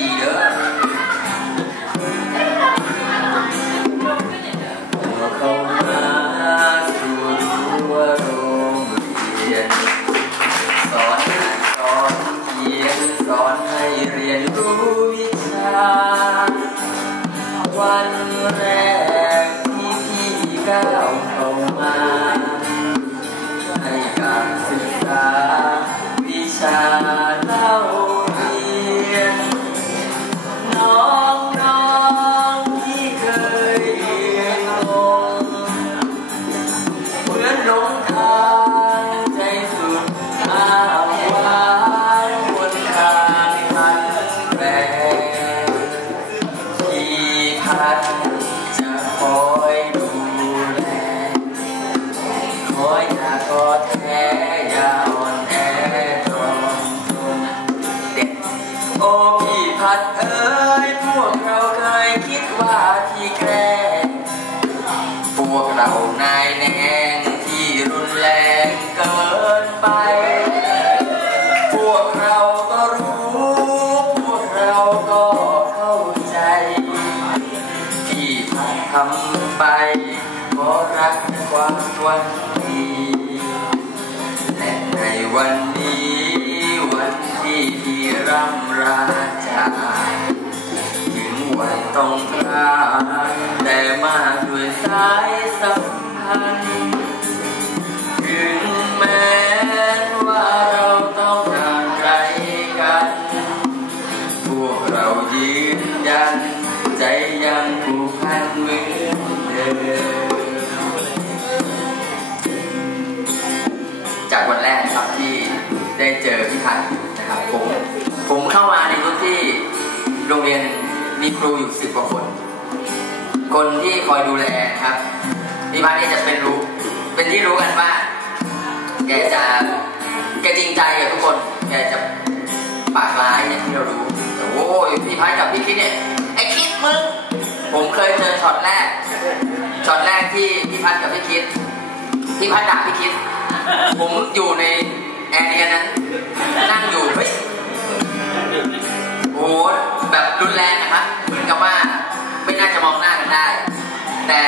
ดีๆเด้อเข้ามาสู่รั้วโรงเรียนสอนอ่านสอนเขียนสอนให้เรียนรู้วิชาวันแรกาที่แกล้งพวกเรานายแนงที่รุนแรงเกินไป พวกเราก็รู้ พวกเราก็เข้าใจ ที่ทำไปเพราะรักความหวังดีและในวันนี้วันที่ที่ร่ำราจาก ต้องพลาดแต่มาด้วยสายสัมพันธ์ถึงแม้ว่าเราต้องห่างไกลกัน พวกเรายืนยัน ใจยังผูกพันเหมือนเดิมจากวันแรกครับที่ได้เจอพี่พันนะครับผมผมเข้ามาในพื้นที่โรงเรียน มีครูอยู่สิบกว่าคน คนที่คอยดูแลครับพี่พันธ์เนี่จะเป็นรู้ เป็นที่รู้กันว่าแกจะแกจริงใจกับทุกคน แกจะปากร้ายอย่างที่เรารู้แต่โอ้ยพี่พันธ์กับพี่คิดเนี่ยไอคิดมึงผมเคยเจอช็อตแรกช็อตแรกที่พี่พันธ์กับพี่คิดพี่พัดด่าพี่คิด ผมอยู่ในแอร์เรียนั้นนั่งอยู่เฮ้ยโอ้ แบบรุนแรงนะครับ เหมือนกับว่าไม่น่าจะมองหน้ากันได้ แต่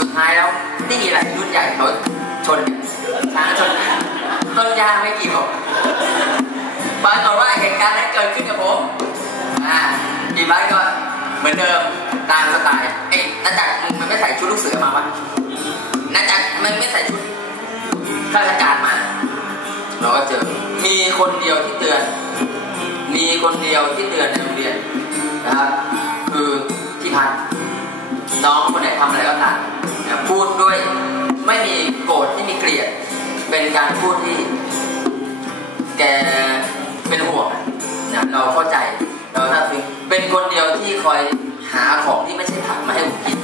สุดท้ายแล้วนี่แหละรุ่นใหญ่เขาชนกันช้างชนกันต้นยางไม่กี่ผมปรากฏว่าเหตุการณ์นั้นเกิดขึ้นกับผมอ่าพี่บ้านก็เหมือนเดิมตามสไตล์เอ้ยนั่นจากมึงมันไม่ใส่ชุดลูกเสือมาวะน่าจะมันไม่ใส่ชุดข้าราชการมาเราก็เจอมีคนเดียวที่เตือน มีคนเดียวที่เตือนในโรงเรียนนะครับคือที่พันน้องคนไหนทำอะไรก็ตามนะพูดด้วยไม่มีโกรธไม่มีเกลียด เป็นการพูดที่ แกเป็นห่วงนะเราเข้าใจเราถ้าถึงเป็นคนเดียวที่คอยหาของที่ไม่ใช่ผักมาให้ผมกิน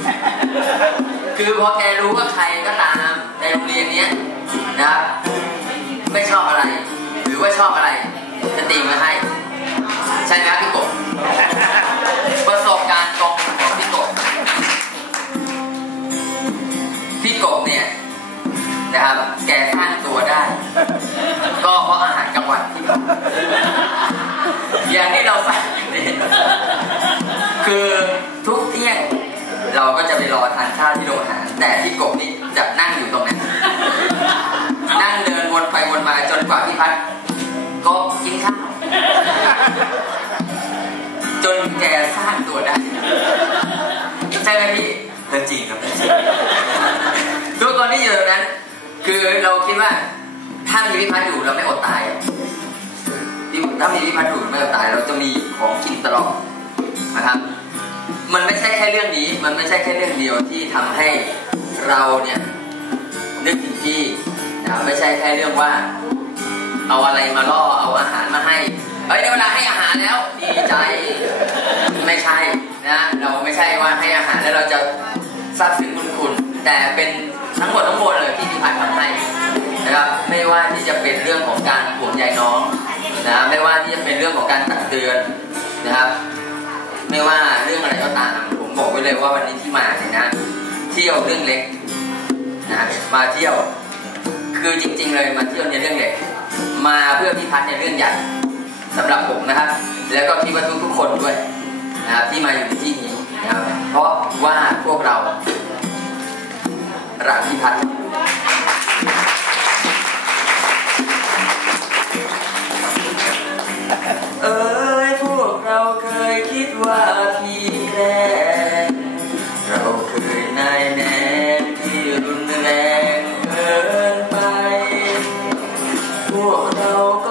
คือพอแกรู้ว่าใครก็ตามในโรงเรียนเนี้ยนะครับไม่ชอบอะไร หรือว่าชอบอะไรจะตีมาให้ ใช่ไหมครับพี่กบประสบการณ์ตรงของพี่กบพี่กบเนี่ยนะครับ แกสร้างตัวได้ ก็เพราะอาหารกลางวันที่แบอย่างที่เราสั่งนี่คือทุกเที่ยง เราก็จะไปรอทานข้าวที่โรงอาหารแต่พี่กบนี่จะ ช่ไหมพี่เรื่องจริงครับเรื่องจริงทุกคนที่อยู่ตรงนั้น คือเราคิดว่าถ้ามีพี่พัดอยู่เราไม่อดตายอะถ้ามีพี่พัดอยู่ไม่อดตาย เราจะมีของกินตลอดนะครับ มันไม่ใช่แค่เรื่องนี้ มันไม่ใช่แค่เรื่องเดียวที่ทำให้เราเนี่ยนึกถึงพี่นะไม่ใช่แค่เรื่องว่า เอาอะไรมาล่อเอาอาหารมาให้เฮ้ยได้เวลาให้อาหารแล้วดีใจ ไม่ใช่ นะ เราไม่ใช่ว่าให้อาหารแล้วเราจะซาบซึ้งคุณคุณแต่เป็นทั้งหมดทั้งมวลเลยที่พิพัฒน์ทำให้นะครับไม่ว่าที่จะเป็นเรื่องของการห่วงใยน้องนะไม่ว่าที่จะเป็นเรื่องของการตักเตือนนะครับ ไม่ว่าเรื่องอะไรก็ตามผมบอกไว้เลยว่าวันนี้ที่มาเนี่ยนะเที่ยวเรื่องเล็กนะมาเที่ยวคือจริง ๆ เลยมาเที่ยวในเรื่องเล็กมาเพื่อพิพัฒน์ในเรื่องใหญ่สำหรับผมนะครับ แล้วก็พี่ว่าทุกทุกคนด้วย นะครับที่มาอยู่ในที่นี้นะครับเพราะว่าพวกเรารักพี่พัฒน์เอ้ยพวกเราเคยคิดว่าพี่แรงเราเคยนายแนมที่รุนแรงเกินไป พวกเราก็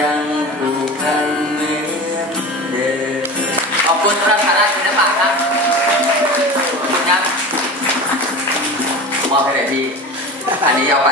ยังผูกพันเหมือนเดิมขอบคุณสำหรับคณะศิลปะครับขอบคุณครับมอบให้เลยพี่ อันนี้เอาไป